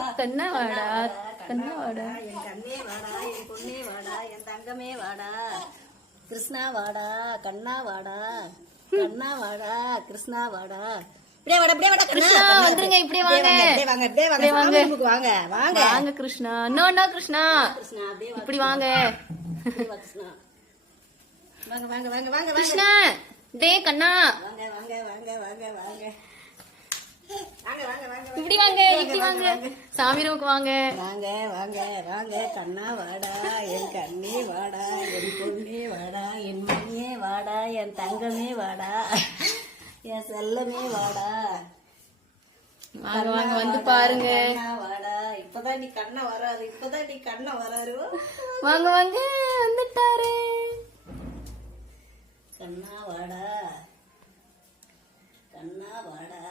கண்ணா வாடா, கண்ணா வாடா, என் கண்ணே வாடா, என் பொண்ணே வாடா, என் தங்கமே வாடா, கிருஷ்ணா வாடா, கண்ணா வாடா, கண்ணா வாடா, கிருஷ்ணா வாடா. இப்படியே வாடா, இப்படியே வாடா, கிருஷ்ணா வந்துருங்க. இப்படியே வாங்க, இப்படியே வாங்க, இப்படியே வாங்க, சாமி ரூமுக்கு வாங்க, வாங்க, வாங்க கிருஷ்ணா. நோ நோ கிருஷ்ணா, கிருஷ்ணா, அப்படியே வா, இப்படி வாங்க இப்படியே வா, கிருஷ்ணா. வாங்க, வாங்க, வாங்க, வாங்க, வாங்க, கிருஷ்ணா. டே கண்ணா, வாங்க, வாங்க, வாங்க, வாங்க, வாங்க, வாங்க, வாங்க, வாங்க, இப்படி வாங்க, இப்படி வாங்க, சாமி ரூமுக்கு வாங்க. வாங்க, வாங்க, வாங்க, கண்ணா வாடா, என் கண்ணே வாடா, என் பொண்ணே வாடா, என் மணியே வாடா, என் தங்கமே வாடா, என் செல்லமே வாடா, வாங்க வாங்க வந்து பாருங்க. கண்ணா வாடா. இப்பதான் நீ கண்ணா வராரு, இப்பதான் நீ கண்ணா வராரு. வாங்க வாங்க வந்துட்டாரு. கண்ணா வாடா, கண்ணா வாடா.